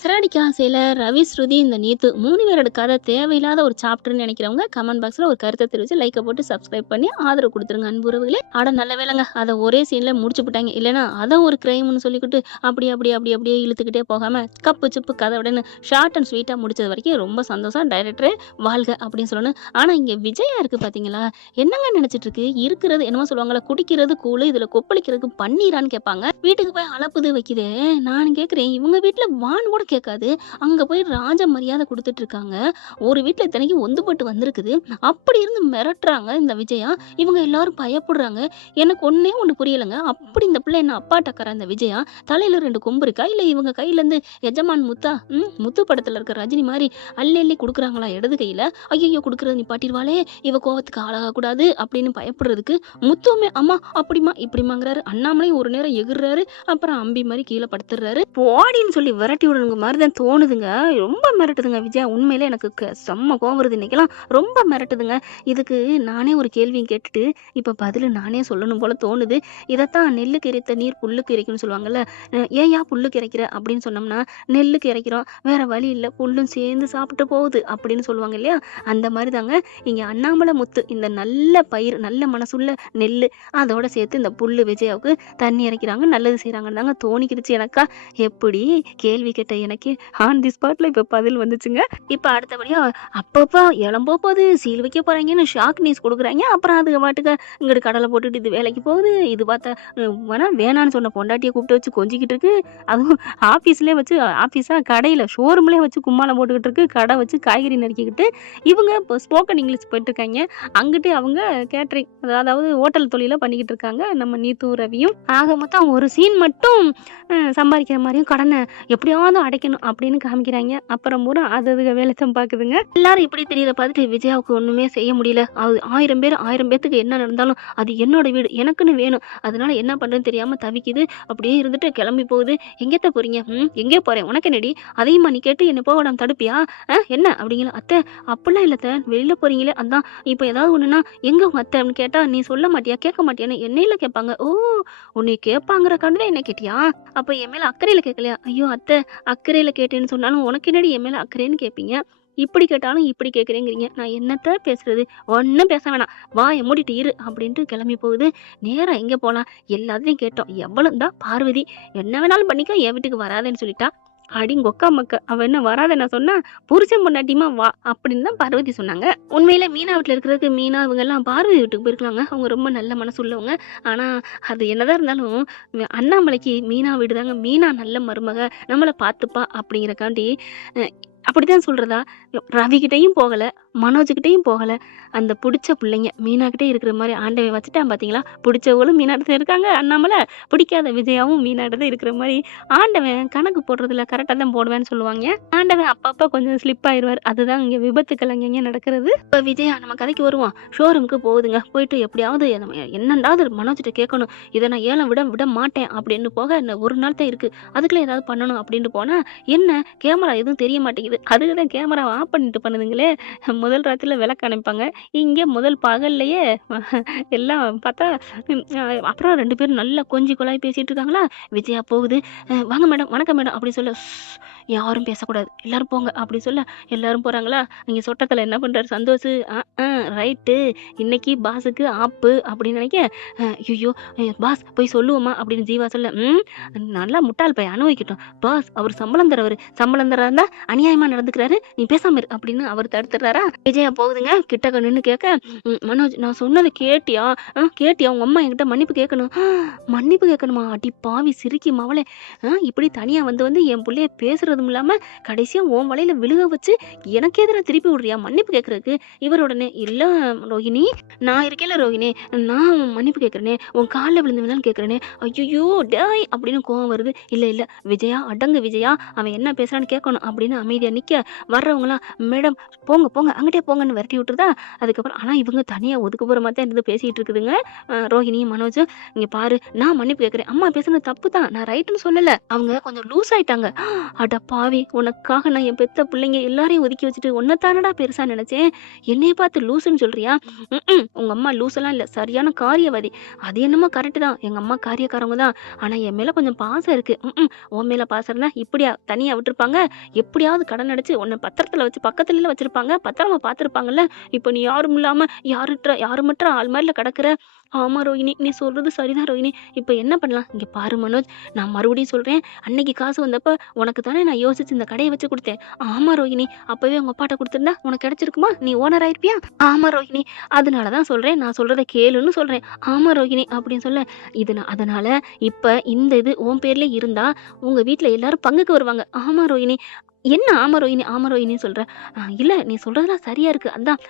சிறகடிக்க ஆசையில ரவி, ஸ்ருதி, இந்த நீத்து 3 பேரோட கதை தேவையில்லாத ஒரு சாப்டர்ன்னு நினைக்கிறவங்க கமெண்ட் பாக்ஸ்ல ஒரு கருத்தை தெரிவிச்சு லைக்கை போட்டு சப்ஸ்கிரைப் பண்ணி ஆதரவு கொடுத்துருங்க அன்புறவுகளே. ஆட நல்ல வேலைங்க, அதை ஒரே சீன்ல முடிச்சு போட்டாங்க. இல்லைன்னா அதை ஒரு கிரைம்னு சொல்லிக்கிட்டு அப்படியே இழுத்துக்கிட்டே போகாம கப்பு சிப்பு கதை உடனே ஷார்ட் அண்ட் ஸ்வீட்டா முடிச்சது வரைக்கும் ரொம்ப சந்தோஷம். டைரக்டரே வாழ்க அப்படின்னு சொல்லணும். ஆனா இங்க விஜயா இருக்கு பாத்தீங்களா, என்னங்க நினைச்சிட்டு இருக்கு? இருக்கிறது என்னமோ சொல்லுவாங்களா, குடிக்கிறது கூழு, இதுல கொப்பளிக்கிறதுக்கு பன்னீரான்னு கேட்பாங்க. வீட்டுக்கு போய் அளப்புது வைக்குதே. நான் கேட்குறேன், இவங்க வீட்டுல வான்னு கூட கேட்காது, அங்க போய் ராஜ மரியாதை கொடுத்துட்டு இருக்காங்க. ஒரு வீட்டுல இத்தனைக்கு ஒந்துபட்டு வந்திருக்குது, அப்படி இருந்து மிரட்டுறாங்க இந்த விஜயா. இவங்க எல்லாரும் பயப்படுறாங்க. எனக்கு ஒன்னே ஒண்ணு புரியலைங்க, அப்படி இந்த பிள்ளை என்ன அப்பா டக்கரா இந்த விஜயா? தலையில 2 கொம்பு இருக்கா, இல்ல இவங்க கையில இருந்து எஜமான் முத்தா முத்து படத்துல இருக்க ரஜினி மாதிரி அள்ளி அள்ளி கொடுக்குறாங்களா இடது கையில? ஐயோ கொடுக்கறது நிப்பாட்டிடுவாளே, இவ கோவத்துக்கு ஆளாக கூடாது அப்படின்னு பயப்படுறதுக்கு முத்துவுமே அம்மா அப்படிமா இப்படிமாங்கிறாரு. அண்ணாமலையும் ஒரு நேரம் எகுறாரு, அப்புறம் அம்பி மாதிரி கீழே படுத்துறாரு. போடின்னு சொல்லி விரட்டி விடணுங்க மாதிரி தான் தோணுதுங்க. ரொம்ப மிரட்டுதுங்க விஜயா. உண்மையிலே எனக்கு செம்ம கோவம் வருது இன்னைக்கெல்லாம், ரொம்ப மிரட்டுதுங்க. இதுக்கு நானே ஒரு கேள்வியும் கேட்டுட்டு இப்ப பதில் நானே சொல்லணும் போல தோணுது. இதைத்தான் நெல்லுக்கு இறைத்த நீர் புல்லுக்கு இறைக்கும்னு சொல்லுவாங்கல்ல. ஏயா புல்லுக்கு இறைக்கிற அப்படின்னு சொன்னோம்னா, நெல்லுக்கு இறைக்கிறோம், வேற வழி இல்லை, புல்லும் சேர்ந்து சாப்பிட்டு போகுது அப்படின்னு சொல்லுவாங்க இல்லையா? அந்த மாதிரி தாங்க இங்க அண்ணாமலை முத்து இந்த நல்ல பயிர், நல்ல மனசுள்ள நெல், அதோட சேர்த்து இந்த புல்லு விஜயாவுக்கு தண்ணி இறைக்கிறாங்க, நல்லது செய்யறாங்கன்னு தாங்க தோணிக்கிடுச்சு எனக்கா. எப்படி கேள்வி கேட்ட எனக்கு ஆன் தி ஸ்பாட்ல இப்ப பதில் வந்துச்சுங்க. இப்ப அடுத்தபடியா அப்பப்பா இளம்போ போகுது, சீல் வைக்க போறாங்கன்னு ஷாக் நியூஸ் கொடுக்குறாங்க. அப்புறம் அதுக்கு பாட்டுக்கு இங்கிட்டு கடலை போட்டுட்டு இது வேலைக்கு போகுது. இது பார்த்தா வேணான்னு சொன்ன பொண்டாட்டியை கூப்பிட்டு வச்சு கொஞ்சிக்கிட்டு இருக்கு. அதுவும் ஆஃபீஸ்லேயே வச்சு, ஆஃபீஸா கடையில் ஷோரூம்லேயே வச்சு கும்மாளம் போட்டுக்கிட்டு இருக்கு, கடை வச்சு காய்கறி நறுக்கிக்கிட்டு. இவங்க இப்போ ஸ்போக்கன் இங்கிலீஷ் போயிட்டு இருக்காங்க, அங்கிட்டு அவங்க கேட்ரிங், அதாவது ஹோட்டல் தொழில பண்ணிக்கிட்டு இருக்காங்க நம்ம நீத்து ரவியும். ஆக மொத்தம் ஒரு சீன் மட்டும் சம்பாதிக்கிற மாதிரியும் கடனை எப்படியாவது அடைக்கணும் அப்படின்னு காமிக்கிறாங்க. அப்புறம் பூரா அது வேலை தான் பார்க்குதுங்க. எல்லாரும் இப்படி தெரியறத பார்த்துட்டு விஜயாவுக்கு ஒண்ணுமே செய்ய முடியல. அது 1000 பேர் 1000 பேத்துக்கு என்ன நடந்தாலும் அது என்னோட வீடு, எனக்குன்னு வேணும், அதனால என்ன பண்றதுன்னு தெரியாம தவிக்குது. அப்படியே இருந்துட்டு கிளம்பி போகுது. எங்கேத்த போறீங்க? எங்கே போறேன், உனக்கு என்னடி? அதையுமா நீ கேட்டு என்ன போக விடாம தடுப்பியா? என்ன அப்படிங்களா? அத்தை அப்படிலாம் இல்லத்த, வெளியில போறீங்களே அதான். இப்போ ஏதாவது ஒண்ணுன்னா எங்க உங்க அத்தை அப்படின்னு கேட்டா நீ சொல்ல மாட்டியா, கேட்க மாட்டியான்னு என்னையில கேட்பாங்க. ஓ, உன்னை கேட்பாங்கிறக்காண்டுதான் என்ன கேட்டியா? அப்ப என் மேல அக்கறையில கேட்கலையா? ஐயோ அத்தை, அக்கறையில கேட்டேன்னு சொன்னாலும் உனக்கு என்னடி என் மேல அக்கறைன்னு கேட்பீங்க, இப்படி கேட்டாலும் இப்படி கேட்குறேங்கிறீங்க, நான் என்னத்த பேசுறது? ஒன்றும் பேச வேணாம், வாயை மூடிட்டு இரு அப்படின்ட்டு கிளம்பி போகுது. நேரா எங்கே போகலாம்? எல்லாத்தையும் கேட்டோம். எவ்வளவு தான் பார்வதி, என்ன வேணாலும் பண்ணிக்கோ, என் வீட்டுக்கு வராதேன்னு சொல்லிட்டா. அடிங்கொக்கா மக்க, அவ என்ன வராத நான் சொன்னா, புருஷன் பொண்டாட்டியுமா வா அப்படின்னு தான் பார்வதி சொன்னாங்க. உண்மையில மீனா வீட்டுல இருக்கிறதுக்கு மீனா இவங்க எல்லாம் பார்வதி வீட்டுக்கு போயிருக்கலாங்க. அவங்க ரொம்ப நல்ல மனசு உள்ளவங்க. ஆனா அது என்னதான் இருந்தாலும் அண்ணாமலைக்கு மீனா வீடு தாங்க, மீனா நல்ல மருமக, நம்மளை பார்த்துப்பா அப்படிங்கிறக்காண்டி அப்படித்தான் சொல்றதா. ரவிக்கிட்டையும் போகல, மனோஜ்கிட்டையும் போகல, அந்த பிடிச்ச பிள்ளைங்க மீனாக்கிட்டே இருக்கிற மாதிரி ஆண்டவன் வச்சுட்டான் பாத்தீங்களா. பிடிச்சவங்களும் மீனாட்ட இருக்காங்க அண்ணாமலை, பிடிக்காத விஜயாவும் மீனாட்ட தான் இருக்கிற மாதிரி ஆண்டவன் கணக்கு போடுறதுல கரெக்டா தான் போடுவேன்னு சொல்லுவாங்க. ஆண்டவன் அப்பப்ப கொஞ்சம் ஸ்லிப் ஆயிடுவார். அதுதான் இங்க விபத்துக்கள் அங்கங்க நடக்கிறது. இப்ப விஜயா நம்ம கதைக்கு வருவோம். ஷோரூமுக்கு போகுதுங்க. போயிட்டு எப்படியாவது என்னண்டாவது மனோஜ்கிட்ட கேட்கணும், இதை நான் ஏலம் விட மாட்டேன் அப்படின்னு போக, ஒரு நாள் தான் இருக்கு, அதுக்குள்ள ஏதாவது பண்ணணும் அப்படின்னு போனா, என்ன கேமரா எதுவும் தெரிய மாட்டேங்குது. அதுக்குதான் கேமரா ஆஃப் பண்ணிட்டு பண்ணுதுங்களே. முதல் ராத்திரில விளக்கு அணைப்பாங்க, இங்கே முதல் பகல்லையே எல்லாம் பார்த்தா. அப்புறம் 2 பேரும் நல்லா கொஞ்சி குழாய் பேசிட்டு இருக்காங்களா. விஜயா போகுது, வாங்க மேடம், வணக்கம் மேடம் அப்படி சொல்ல, யாரும் பேசக்கூடாது, எல்லாரும் போங்க அப்படி சொல்ல எல்லாரும் போறாங்களா. இங்கே சொட்டத்தில் என்ன பண்றாரு சந்தோஷ், ரைட்டு இன்னைக்கு பாஸுக்கு ஆப்பு அப்படின்னு நினைக்க, ஐயோ பாஸ் போய் சொல்லுவோமா அப்படின்னு ஜீவா சொல்ல, நல்லா முட்டாள் பையன் அனுபவிக்கட்டும், பாஸ் அவர் சம்பளம் தரா அநியாயமா நடந்துக்கிறாரு, நீ பேசாம இரு அப்படின்னு அவர் தடுத்துறாரா. விஜயா போகுதுங்க, கிட்ட நின்று கேட்க, மனோஜ் நான் சொன்னதை கேட்டியா? உங்க அம்மா என்கிட்ட மன்னிப்பு கேட்கணும். மன்னிப்பு கேட்கணுமா? அடி பாவி சிரிக்கி மவளே, இப்படி தனியா வந்து என் பிள்ளைய பேசுறதும் இல்லாம கடைசியா உன் வலையில விழுக வச்சு எனக்கு எதிராக திருப்பி விடுறியா மன்னிப்பு கேட்கறதுக்கு? இவர் உடனே, இல்ல ரோகிணி, நான் இருக்கேன்ல ரோகிணி, நான் மன்னிப்பு கேட்கறேனே, உன் காலில் விழுந்து வேணாலும் கேட்கறேனே. ஐயோ டேய் அப்படின்னு கோவம் வருது. இல்ல விஜயா அடங்கு விஜயா, அவன் என்ன பேசுறான்னு கேட்கணும் அப்படின்னு அமைதியா நிக்க, வர்றவங்களாம் மேடம் போங்க அங்கிட்டே போங்கன்னு விரட்டி விட்டுருதா. அதுக்கப்புறம் ஆனா இவங்க தனியா ஒதுக்குப்புறமா தான் இருந்து பேசிட்டு இருக்குதுங்க. ரோஹிணியும் மனோஜ், இங்க பாரு நான் மன்னிப்பு கேட்கறேன், அம்மா பேசுனது தப்பு தான், நான் ரைட்டுன்னு சொல்லல, அவங்க கொஞ்சம் லூஸ் ஆயிட்டாங்க. அட பாவி, உனக்காக நான் என் பெத்த பிள்ளைங்க எல்லாரையும் ஒதுக்கி வச்சுட்டு உன்னைத்தானடா பெருசா நினைச்சேன். என்னைய பார்த்து லூசுன்னு சொல்றியா? உங்க அம்மா லூசெல்லாம் இல்ல, சரியான காரியவாதி. அது என்னமோ கரெக்ட் தான், எங்க அம்மா காரியக்காரவங்க தான். ஆனா என் மேல கொஞ்சம் பாசம் இருக்கு. உன் மேல பாசம் இருந்தா இப்படியா தனியா விட்டுருப்பாங்க? எப்படியாவது கடன் அடைச்சு உன்னை பத்திரத்துல வச்சு பக்கத்துல வச்சிருப்பாங்க, பத்திரமா பார்த்துருப்பாங்கல்ல. இப்ப நீ யாரும் இல்லாம யாருமற்ற ஆள் மாதிரில கிடக்குற. ஆமா ரோஹிணி, நீ சொல்றது சரிதான் ரோஹிணி. இப்ப என்ன பண்ணலாம்? இங்க பாரு மனோஜ், நான் மறுபடியும் சொல்றேன், அன்னைக்கு காசு வந்தப்ப உனக்கு தானே நான் யோசிச்சு இந்த கடையை வச்சு கொடுத்தேன். ஆமா ரோஹிணி, அப்பவே உங்க அப்பாட்ட கொடுத்திருந்தா உனக்கு கிடைச்சிருக்குமா? நீ ஓனர் ஆயிருப்பியா? ஆமா ரோஹிணி, அதனாலதான் சொல்றேன், நான் சொல்றதை கேளுன்னு சொல்றேன். ஆமா ரோஹிணி அப்படின்னு சொல்ல, அதனால இப்ப இந்த இது உன் பேர்ல இருந்தா உங்க வீட்டுல எல்லாரும் பங்குக்கு வருவாங்க. ஆமா ரோஹிணி. என்ன ஆமா ரோஹிணி, ஆமா ரோஹிணின்னு சொல்ற? இல்ல, நீ சொல்றதெல்லாம் சரியா இருக்கு. அதான்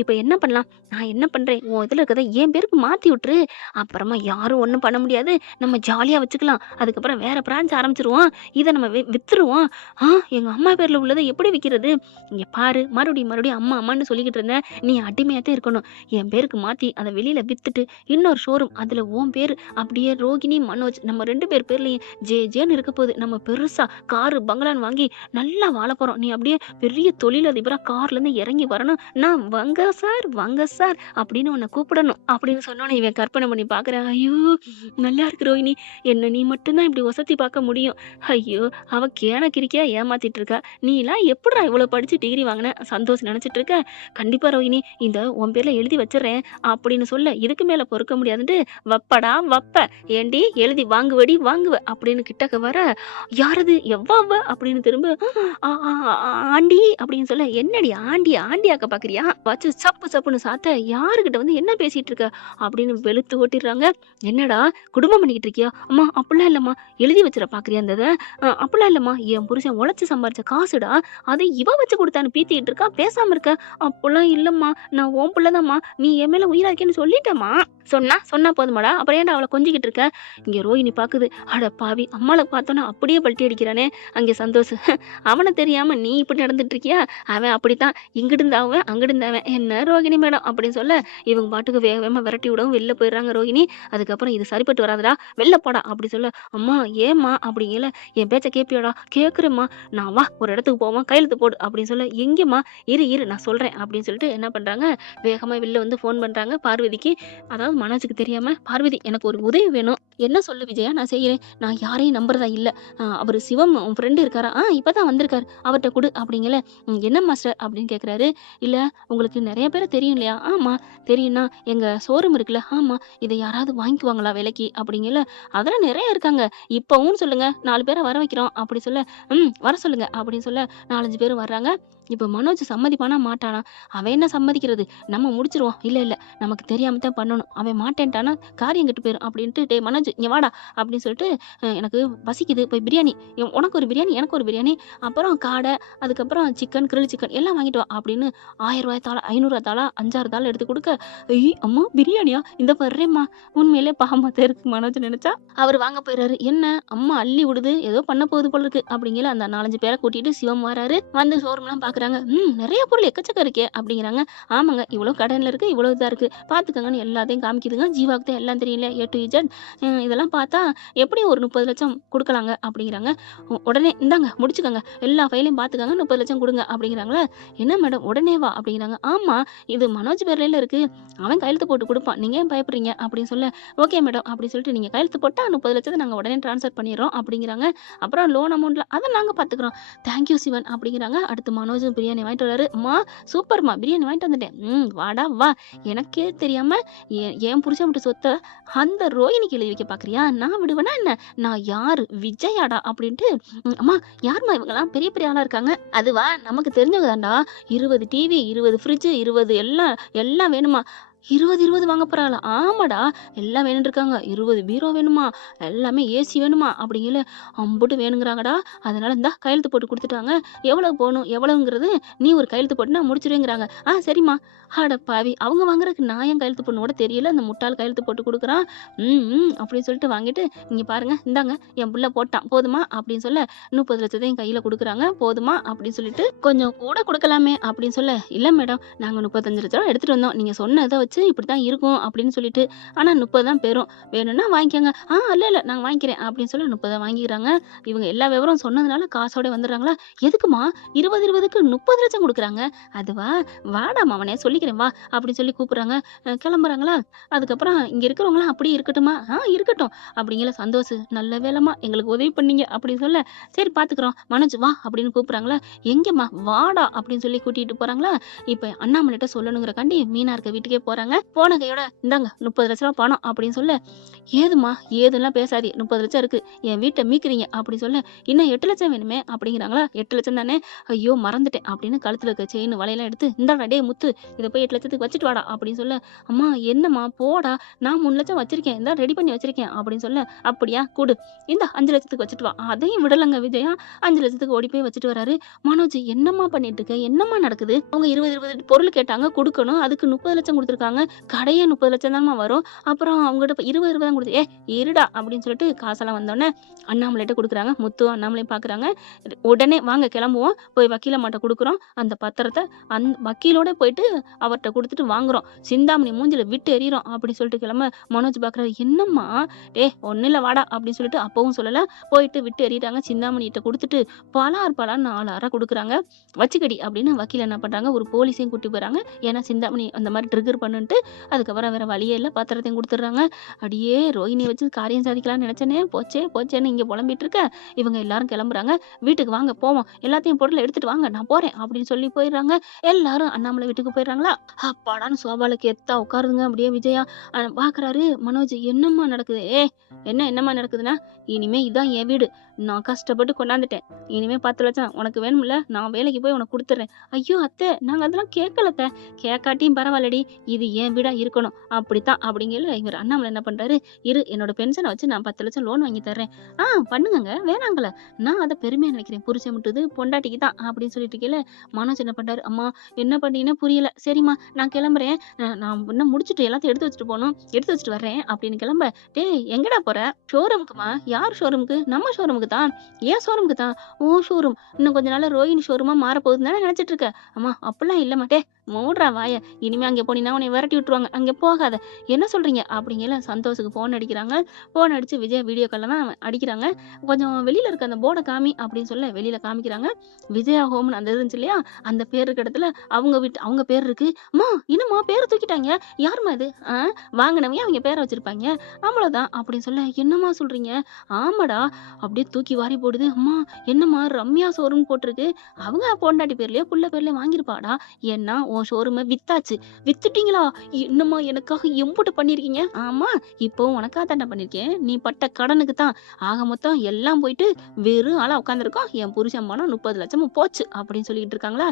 இப்ப என்ன பண்ணலாம்? நான் என்ன பண்றேன், உன் இதுல இருக்கதை என் பேருக்கு மாத்தி விட்டுரு. அப்புறமா யாரும் ஒண்ணும் பண்ண முடியாது, நம்ம ஜாலியா வச்சுக்கலாம். அதுக்கப்புறம் வேற பிரான்ச் ஆரம்பிச்சிருவோம், இதை நம்ம வித்துருவோம். எங்க அம்மா பேர்ல உள்ளதை எப்படி விற்கிறது? இங்க பாரு, மறுபடியும் அம்மா அம்மான்னு சொல்லிக்கிட்டு இருந்தேன், நீ அடிமையாத்தே இருக்கணும். என் பேருக்கு மாத்தி அதை வெளியில வித்துட்டு இன்னொரு ஷோரூம், அதுல உன் பேரு அப்படியே ரோகிணி மனோஜ், நம்ம 2 பேர் பேர்லயும் ஜேன்னு இருக்க போகுது. நம்ம பெருசா காரு பங்களான்னு வாங்கி நல்லா வாழ போறோம். நீ அப்படியே பெரிய தொழிலதிபரா கார்ல இருந்து இறங்கி வரணும். நான் வாங்க சார் அப்படின்னு உன்னை கூப்பிடணும் அப்படின்னு சொன்னோன்னு இவன் கற்பனை பண்ணி பாக்குறேன். ஐயோ, நல்லா இருக்கு ரோஹிணி, என்ன நீ மட்டும்தான் இப்படி வசதி பார்க்க முடியும். ஐயோ, அவ கிரிக்கியா ஏமாத்திட்டு இருக்கா. நீ எல்லாம் எப்படா இவ்வளவு படிச்சு டிகிரி வாங்கின சந்தோஷம் நினைச்சிட்டு இருக்க? கண்டிப்பா ரோஹிணி, இந்த உன் பேர்ல எழுதி வச்சிடறேன் அப்படின்னு சொல்ல, இதுக்கு மேல பொறுக்க முடியாதுன்ட்டு வப்படா வப்ப, ஏண்டி எழுதி வாங்குவ அப்படின்னு கிட்டக்க வர, யாரது எவ்வளவு அப்படின்னு திரும்ப ஆண்டி அப்படின்னு சொல்ல, என்னடி ஆண்டியாக்க பாக்குறியா? வச்சு சப்புன்னு சாத்த, யாருகிட்ட வந்து என்ன பேசிட்டு இருக்க அப்படின்னு வெளுத்து ஓட்டிடுறாங்க. என்னடா குடும்பம் பண்ணிக்கிட்டு இருக்கியா? அம்மா அப்படிலாம் இல்லம்மா, எழுதி வச்சிட பாக்குறியா? அந்த அப்படிலாம் இல்லம்மா, என் புருஷன் உழைச்சு சம்பாரிச்ச காசுடா, அதை இவ வச்சு கொடுத்தான்னு பீத்திட்டு இருக்கா, பேசாம இருக்க. அப்படிலாம் இல்லம்மா, நான் உன் பிள்ளைதாம்மா, நீ என் மேல உயிரா இருக்கேன்னு சொல்லிட்டேம்மா. சொன்னா போதுமாடா, அப்புறம் ஏன்டா அவளை கொஞ்சிக்கிட்டு இருக்க? இங்க ரோஹிணி பாக்குது, அட பாவி, அம்மாளை பார்த்தோன்னா அப்படியே பல்ட்டி அடிக்கிறானே. அங்கே சந்தோஷம், அவனை தெரியாம நீ இப்படி நடந்துட்டு இருக்கியா? அவன் அப்படித்தான், இங்கிட்டு இருந்தாவன் அங்கிட்டு இருந்தாவன். என்ன ரோகிணி மேடம் அப்படின்னு சொல்ல, இவங்க பாட்டுக்கு வேகமா விரட்டி விடவும் வெளில போயிடுறாங்க ரோஹிணி. அதுக்கப்புறம் இது சரிப்பட்டு வராதுடா, வெளில போடா அப்படி சொல்ல, அம்மா ஏம்மா அப்படிங்கல, என் பேச்ச கேப்பியாடா? கேக்குறேம்மா, நான் வா ஒரு இடத்துக்கு போவோம், கையெழுத்து போடு அப்படின்னு சொல்ல, எங்கேம்மா? இரு நான் சொல்றேன் அப்படின்னு சொல்லிட்டு என்ன பண்றாங்க, வேகமா வெளில வந்து ஃபோன் பண்றாங்க பார்வதிக்கு. அதாவது மனசுக்கு தெரியாம, பார்வதி எனக்கு ஒரு உதவி வேணும். என்ன சொல்லு விஜயா, நான் செய்யறேன். நான் யாரையும் நம்புறதா இல்ல. அவர் சிவம் உன் ஃப்ரெண்டு இருக்காரா? இப்பதான் வந்திருக்காரு, அவர்கிட்ட கொடு அப்படிங்கல. என்ன மாஸ்டர் அப்படின்னு கேட்குறாரு. இல்லை, உங்களுக்கு நிறைய பேரை தெரியும் இல்லையா? ஆமாம் தெரியும்னா, எங்கள் ஷோரூம் இருக்குல்ல. ஆமாம், இதை யாராவது வாங்கிக்குவாங்களா விலைக்கு அப்படிங்கல. அதெல்லாம் நிறைய இருக்காங்க, இப்போவும் சொல்லுங்க, 4 பேரை வர வைக்கிறோம் அப்படி சொல்ல. வர சொல்லுங்க அப்படின்னு சொல்ல 4-5 பேர் வர்றாங்க. இப்போ மனோஜ் சம்மதிப்பானா மாட்டானா? அவன் என்ன சம்மதிக்கிறது, நம்ம முடிச்சிருவோம். இல்லை நமக்கு தெரியாம தான் பண்ணணும். அவன் மாட்டேன்ட்டானா காரியம் கெட்டு போயிடும் அப்படின்ட்டு, டே மனோஜ் இங்கே வாடா அப்படின்னு சொல்லிட்டு, எனக்கு பசிக்குது, போய் பிரியாணி, உனக்கு ஒரு பிரியாணி எனக்கு ஒரு பிரியாணி, அப்புறம் காடை, அதுக்கப்புறம் சிக்கன், கிரில் சிக்கன் எல்லாம் வாங்கிட்டு வா அப்படின்னு 1000 ரூபாய் தாளா, 500 தாளா, 5-6 தாளா எடுத்து கொடுக்க, அம்மா பிரியாணியா, இந்த வர்றேம்மா. உண்மையிலே பாவமாக இருக்கு மனோஜ் நினைச்சா. அவர் வாங்க போயிடுறாரு. என்ன அம்மா அள்ளி விடுது, ஏதோ பண்ண போகுது போல இருக்கு அப்படிங்கிற அந்த 4-5 பேரை கூட்டிட்டு சிவம் வராரு. வந்து ஷோரூம்லாம் பாக்குறாங்க. நிறைய பொருள் எக்கச்சக்கம் இருக்கே அப்படிங்கிறாங்க. ஆமாங்க, இவ்வளவு கடன்ல இருக்கு, இவ்வளவு இதா இருக்கு, பாத்துக்கங்கன்னு எல்லாத்தையும் காமிக்குதுங்க. ஜீவாக்கு தான் எல்லாம் தெரியல, A to Z. இதெல்லாம் பார்த்தா எப்படியும் ஒரு 30 லட்சம் கொடுக்கலாங்க அப்படிங்கிறாங்க. உடனே இந்தாங்க முடிச்சுக்கோங்க, எல்லா ஃபைலையும் பார்த்துக்கோங்க, 30 லட்சம் கொடுங்க அப்படிங்கிறாங்களா. என்ன மேடம் உடனே வா அப்படிங்கிறாங்க. ஆமா, இது மனோஜ் பேர்ல இருக்கு, அவன் கையெழுத்து போட்டு கொடுப்பான், நீங்க ஏன் பயப்படுறீங்க அப்படின்னு சொல்ல, ஓகே மேடம் அப்படின்னு சொல்லிட்டு, நீங்க கையெழுத்து போட்டா 30 லட்சத்தை நாங்க உடனே டிரான்ஸ்ஃபர் பண்ணிடுறோம் அப்படிங்கிறாங்க. அப்புறம் லோன் அமௌண்ட்ல அதை நாங்க பாத்துக்கிறோம், தேங்க்யூ சிவன் அப்படிங்கிறாங்க. அடுத்து மனோஜ் பிரியாணி வாங்கிட்டு வராரு. அம்மா சூப்பர்மா, பிரியாணி வாங்கிட்டு வந்துட்டேன். வாடா வா, எனக்கே தெரியாம என் புருஷன் விட்டு சொத்தை அந்த ரோஹிணிக்கு எழுதி வைக்க பாக்குறியா? நான் விடுவேனா என்ன? நான் யாரு, விஜயாடா அப்படின்ட்டு. அம்மா யாருமா இவங்கெல்லாம், பெரிய பெரிய ஆளா இருக்காங்க. அதுவா, நமக்கு தெரிஞ்சவங்க தான்டா. 20 டிவி, 20 ஃப்ரிட்ஜ், 20 எல்லாம் வேணுமா? 20 வாங்க போறாளா? ஆமாடா, எல்லாம் வேணும்னு இருக்காங்க. 20 பீரோ வேணுமா, எல்லாமே ஏசி வேணுமா அப்படிங்கல. அம்புட்டு வேணுங்கிறாங்கடா. அதனால இந்தா கையெழுத்து போட்டு கொடுத்துட்டாங்க. எவ்வளவு போகணும் எவ்வளவுங்கிறது நீ ஒரு கையெழுத்து போட்டுனா முடிச்சிருவேங்கிறாங்க. சரிம்மா. அட பாவி, அவங்க வாங்குறதுக்கு நான் ஏன் கையெழுத்து போடணும் கூட தெரியல, அந்த முட்டாள் கையெழுத்து போட்டு கொடுக்குறான். அப்படின்னு சொல்லிட்டு வாங்கிட்டு, இங்க பாருங்க இந்தாங்க என் புள்ள போட்டான், போதுமா அப்படின்னு சொல்ல 30 லட்சத்தையும் கையில கொடுக்குறாங்க. போதுமா அப்படின்னு சொல்லிட்டு, கொஞ்சம் கூட கொடுக்கலாமே அப்படின்னு சொல்ல, இல்ல மேடம் நாங்க 35 லட்சம் எடுத்துட்டு வந்தோம், நீங்க சொன்னதை வச்சு இப்படித்தான் இருக்கும் அப்படின்னு சொல்லிட்டு. ஆனா 30 தான் பெறும். வேணும்னா வாங்கிக்கோங்க. இல்ல நாங்க வாங்கிக்கிறேன் அப்படின்னு சொல்லி 30 வாங்கிக்கிறாங்க. இவங்க எல்லா விவரம் சொன்னதுனால காசோட வந்துடுறாங்களா? எதுக்குமா 20 20க்கு 30 லட்சம் குடுக்குறாங்க. அதுவா? வாடா மவனே சொல்லிக்கிறேன் வா அப்படின்னு சொல்லி கூப்பிடுறாங்க. கிளம்புறாங்களா? அதுக்கப்புறம் இங்க இருக்கிறவங்களாம் அப்படியே இருக்கட்டுமா? இருக்கட்டும் அப்படிங்கிற சந்தோஷ். நல்ல வேலைம்மா எங்களுக்கு உதவி பண்ணீங்க அப்படின்னு சொல்ல, சரி பாத்துக்கிறோம் மனோஜ் வா அப்படின்னு கூப்பிடுறாங்களா? எங்கம்மா வாடா அப்படின்னு சொல்லி கூட்டிட்டு போறாங்களா? இப்ப அண்ணாமலைட்ட சொல்லணுங்கிறக்காண்டி மீனா இருக்க வீட்டுக்கே போறாங்க. போன கையோட இந்தாங்க 30 லட்ச ரூபா பணம் அப்படின்னு சொல்ல, ஏதும்மா ஏதுலாம் பேசாதீ 30 லட்சம் இருக்கு என் வீட்டை மீக்குறீங்க அப்படின்னு சொல்ல, இன்னும் 8 லட்சம் வேணுமே அப்படிங்கிறாங்களா? 8 லட்சம் தானே, ஐயோ மறந்துட்டேன் அப்படின்னு கழுத்துல இருக்க செயின் வலையெல்லாம் எடுத்து இந்தாடா டே முத்து இதை போய் 8 லட்சத்துக்கு வச்சுட்டு வாடா அப்படின்னு சொல்ல, அம்மா என்னம்மா போடா நான் 3 லட்சம் வச்சிருக்கேன் இந்த ரெடி பண்ணி வச்சிருக்கேன் அப்படின்னு சொல்ல, அப்படியா கூடு இந்த 5 லட்சத்துக்கு வச்சுட்டு வா. அதையும் விடலங்க விஜயா. 5 லட்சத்துக்கு ஓடி போய் வச்சுட்டு வராரு. மனோஜ் என்னம்மா பண்ணிட்டு இருக்க, என்னம்மா நடக்குது? அவங்க 20 20 பொருள் கேட்டாங்க கொடுக்கணும், அதுக்கு 30 லட்சம் கொடுத்துருக்காங்க. கடையே 30 லட்சம் தான்மா வரும். அப்புறம் அவங்ககிட்ட 20 20 தான் கொடுத்து இருடா அப்படின்னு சொல்லிட்டு காசெல்லாம் வந்தோடனே அண்ணாமலைட்ட கொடுக்குறாங்க. முத்து அண்ணாமலையும் பாக்குறாங்க. உடனே வாங்க கிளம்புவோம், போய் வக்கீல மாட்ட கொடுக்குறோம் அந்த பத்திரத்தை, அந்த வக்கீலோட போயிட்டு அவர்கிட்ட கொடுத்துட்டு வாங்குறோம், சிந்தாமணி மூஞ்சில விட்டு எறிகிறோம் அப்படின்னு சொல்லிட்டு கிளம்ப மனோஜ் பாக்குறாரு. என்னம்மா ஒன்னும் இல்ல வாடா அப்படின்னு சொல்லிட்டு அப்பவும் சொல்லல, போயிட்டு விட்டு எறிகிறாங்க. சிந்தாமணிகிட்ட கொடுத்துட்டு பலார் 4 அறை கொடுக்குறாங்க. வச்சுக்கடி அப்படின்னு வக்கீல் என்ன பண்றாங்க, ஒரு போலீஸையும் கூட்டி போறாங்க. ஏன்னா சிந்தாமணி அந்த மாதிரி ட்ரிகர் பண்ணுன்ட்டு. அதுக்கப்புறம் வேற வழியே இல்லை, பத்திரத்தையும் கொடுத்துட்றாங்க. அடியே ரோஹிணியை வச்சு காரியம் சாதிக்கலாம்னு நினைச்சேனே, போச்சேன்னு இங்க புலம்பிட்டு இருக்க. இவங்க எல்லாரும் கிளம்புறாங்க. வீட்டுக்கு வாங்க போவோம், எல்லாத்தையும் பொருளை எடுத்துட்டு வாங்க நான் போறேன் அப்படின்னு சொல்லி போயிடுறாங்க. எல்லாரும் அண்ணாமலை வீட்டுக்கு போயிடுறாங்களா? அப்பாடான்னு சோபாலுக்கு எத்தா உட்காருதுங்க அப்படியே விஜயா. பாக்குறாரு மனோஜ், என்னம்மா நடக்குது? என்னம்மா நடக்குதுன்னா, இனிமே இதான் என் வீடு, நான் கஷ்டப்பட்டு கொண்டாந்துட்டேன், இனிமே 10 லட்சம் உனக்கு வேணும்ல, நான் வேலைக்கு போய் உனக்கு கொடுத்துட்றேன். ஐயோ அத்தை நாங்க அதெல்லாம் கேட்கலத்த, கேட்காட்டியும் பரவாயில்லடி, இது என் வீடா இருக்கணும் அப்படித்தான் அப்படிங்கல. இவர் அண்ணாமலை என்ன பண்றாரு, இரு என்னோட பென்ஷனை வச்சு நான் 10 லட்சம் லோன் வாங்கி தர்றேன். பண்ணுங்க வேணாங்கள, நான் அதை பெருமையா நினைக்கிறேன், புருஷன் முட்டுது பொண்டாட்டிக்கு தான் அப்படின்னு சொல்லிட்டு இருக்கல. மனோஜ் என்ன பண்றாரு, அம்மா என்ன பண்ணீங்கன்னா புரியல, சரிம்மா நான் கிளம்புறேன், நான் இன்னும் முடிச்சுட்டு எல்லாத்தையும் எடுத்து வச்சுட்டு போகணும், எடுத்து வச்சுட்டு வர்றேன் அப்படின்னு கிளம்ப. டேய் எங்கடா போற? ஷோரூமுக்குமா? யார் ஷோரூமுக்கு? நம்ம ஷோரூமுக்கு தான். ஏன் ஷோரூமுக்கு தான்? ஓ ஷோரூம் இன்னும் கொஞ்ச நாள் ரோஹிணி ஷோரூமா மாற போகுதுன்னு தானே நினைச்சிட்டு இருக்க? அம்மா அப்படிலாம் இல்ல மாட்டே, மூடுறா வாய, இனிமே அங்கே போனீங்கன்னா உன்னை விரட்டி விட்டுருவாங்க, அங்கே போகாத. என்ன சொல்றீங்க அப்படிங்கிற சந்தோஷுக்கு போன் அடிக்கிறாங்க. போன் அடிச்சு விஜய் வீடியோ காலில் தான் அடிக்கிறாங்க. கொஞ்சம் வெளியில இருக்க அந்த போர்டை காமி அப்படின்னு சொல்ல வெளியில காமிக்கிறாங்க. விஜயா ஹோம்னு அந்த இருந்துச்சு இல்லையா, அந்த பேர் இருக்க இடத்துல அவங்க பேர் இருக்கு. அம்மா என்னம்மா பேரை தூக்கிட்டாங்க, யாருமா இது? வாங்கினவங்க அவங்க பேரை வச்சிருப்பாங்க அவ்வளவுதான் அப்படின்னு சொல்ல, என்னம்மா சொல்றீங்க? ஆமாடா அப்படியே தூக்கி வாரி போடுது. அம்மா என்னம்மா ரம்யா ஷோரூம் போட்டிருக்கு, அவங்க பொண்டாட்டி பேர்லயோ புள்ள பேர்லயோ வாங்கிருப்பாடா, ஏன்னா உன் ஷோரூமை வித்தாச்சு. வித்துட்டீங்களா? என்னம்மா எனக்காக எம்புட்டு பண்ணிருக்கீங்க? ஆமா இப்போ உனக்காக தானே பண்ணிருக்கேன், நீ பட்ட கடனுக்கு தான். ஆக மொத்தம் எல்லாம் போயிட்டு வெறும் ஆளா உட்காந்துருக்கோம், என் புருஷன் பணம் 30 லட்சமும் போச்சு அப்படின்னு சொல்லிட்டு இருக்காங்களா?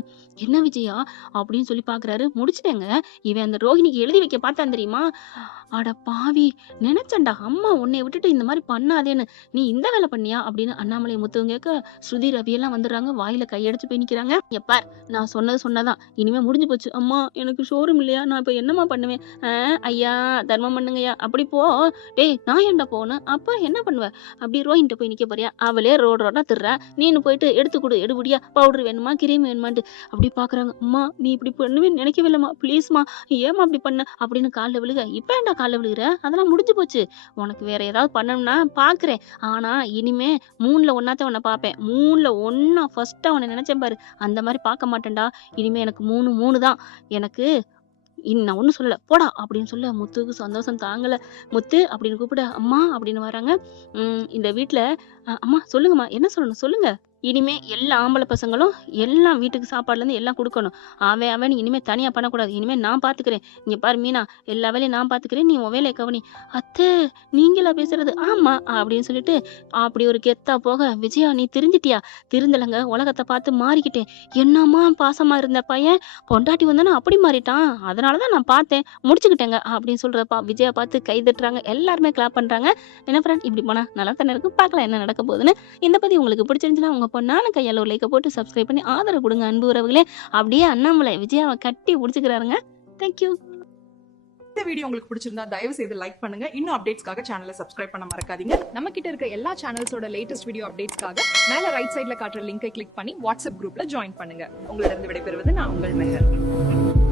என்ன விஜயா அப்படின்னு சொல்லி பாக்குறாரு. முடிச்சுட்டேங்க, இவன் அந்த ரோஹிணிக்கு எழுதி வைக்க பார்த்தான் தெரியுமா? அட பாவி, நினைச்சண்டா அம்மா உன்னை விட்டுட்டு இந்த மாதிரி பண்ணாதேன்னு, நீ இந்த வேலை பண்ணியா அப்படின்னு அண்ணாமலை முத்துவங்க கேட்க, ஸ்ருதி ரவி எல்லாம் வந்துடுறாங்க. வாயில கையடிச்சு போய் நிக்கிறாங்க. எப்பார் நான் சொன்னதான் இனிமே முடிஞ்சு போச்சு. அம்மா எனக்கு ஷோரூம் இல்லையா, நான் இப்ப என்னம்மா பண்ணுவேன்? ஐயா தர்மம் பண்ணுங்கய்யா. அப்படி போ. டேய் நான் என்ன போகணும், அப்ப என்ன பண்ணுவ? அப்படி ரோஹின்ட்ட போய் நிக்க போறியா? அவளே ரோடா திர்றா, நீனு போயிட்டு எடுத்து கொடு, எடுபடியா பவுடர் வேணுமா கிரீம் வேணுமான்ட்டு. அப்படி பாக்குறாங்க. அம்மா நீ இப்படி பண்ணுவேன்னு நினைக்கவே இல்லம்மா, ப்ளீஸ்மா ஏமா அப்படி பண்ண அப்படின்னு காலில் விழுக. இப்ப என்ன காலில் விழுகிற? அதெல்லாம் முடிஞ்சு போச்சு, உனக்கு வேற ஏதாவது பண்ணணும்னா பாக்குறேன், ஆனா இனிமே 3ல ஒன்னாத்தான் உன்னை பார்ப்பேன், 3ல ஒன்னா ஃபர்ஸ்டா உன்னை நினைச்சேன் பாரு, அந்த மாதிரி பார்க்க மாட்டேன்டா. இனிமே எனக்கு 3 தான், எனக்கு நான் ஒன்னும் சொல்லல போடா அப்படின்னு சொல்ல முத்துக்கு சந்தோஷம் தாங்கல. முத்து அப்படின்னு கூப்பிட அம்மா அப்படின்னு வராங்க. இந்த வீட்டுல அம்மா சொல்லுங்கம்மா, என்ன சொல்லணும் சொல்லுங்க. இனிமே எல்லா ஆம்பளை பசங்களும் எல்லாம் வீட்டுக்கு சாப்பாடுல இருந்து எல்லாம் கொடுக்கணும். அவன் இனிமே தனியா பண்ணக்கூடாது, இனிமே நான் பாத்துக்கிறேன். இங்க பாரு மீனா, எல்லா வேலையும் நான் பாத்துக்கிறேன், நீ உன் வேலையை கவனி. அத்தை நீங்களா பேசுறது? ஆமா அப்படின்னு சொல்லிட்டு அப்படி ஒரு கெத்தா போக, விஜயா நீ திருந்திட்டியா? திருந்தலங்க, உலகத்தை பார்த்து மாறிக்கிட்டேன். என்னம்மா பாசமா இருந்த பையன் பொண்டாட்டி வந்தானே அப்படி மாறிட்டான், அதனாலதான் நான் பார்த்தேன், முடிச்சுக்கிட்டேங்க அப்படின்னு சொல்றப்பா விஜயா பார்த்து கை தட்டுறாங்க. எல்லாருமே கிளாப் பண்றாங்க. என்ன ஃப்ரெண்ட் இப்படி போனா நல்லா தானே இருக்கும், பார்க்கலாம் என்ன நடக்க போகுதுன்னு. இந்த பத்தி உங்களுக்கு பிடிச்சிருந்துச்சுன்னா உங்க பொண்ணான கையால ஒரு லைக்கை போட்டு சப்ஸ்கிரைப் பண்ணி ஆதரவு கொடுங்க அன்பு உறவுகளே. அப்படியே அண்ணாமலை விஜயாவை கட்டி பிடிச்சிக்கிறாருங்க. தேங்க்யூ. இந்த வீடியோ உங்களுக்கு பிடிச்சிருந்தா தயவு செய்து லைக் பண்ணுங்க. இன்னும் அப்டேட்ஸ்க்காக சேனலை சப்ஸ்கிரைப் பண்ண மறக்காதீங்க. நம்ம கிட்ட இருக்க எல்லா சேனல்ஸோட லேட்டஸ்ட் வீடியோ அப்டேட்ஸ்க்காக மேல ரைட் சைடுல காட்டுற லிங்கை கிளிக் பண்ணி வாட்ஸ்அப் குரூப்ல ஜாயின் பண்ணுங்க. உங்களிடம் விடைபெறுவது நான் உங்கள் மெஹர்.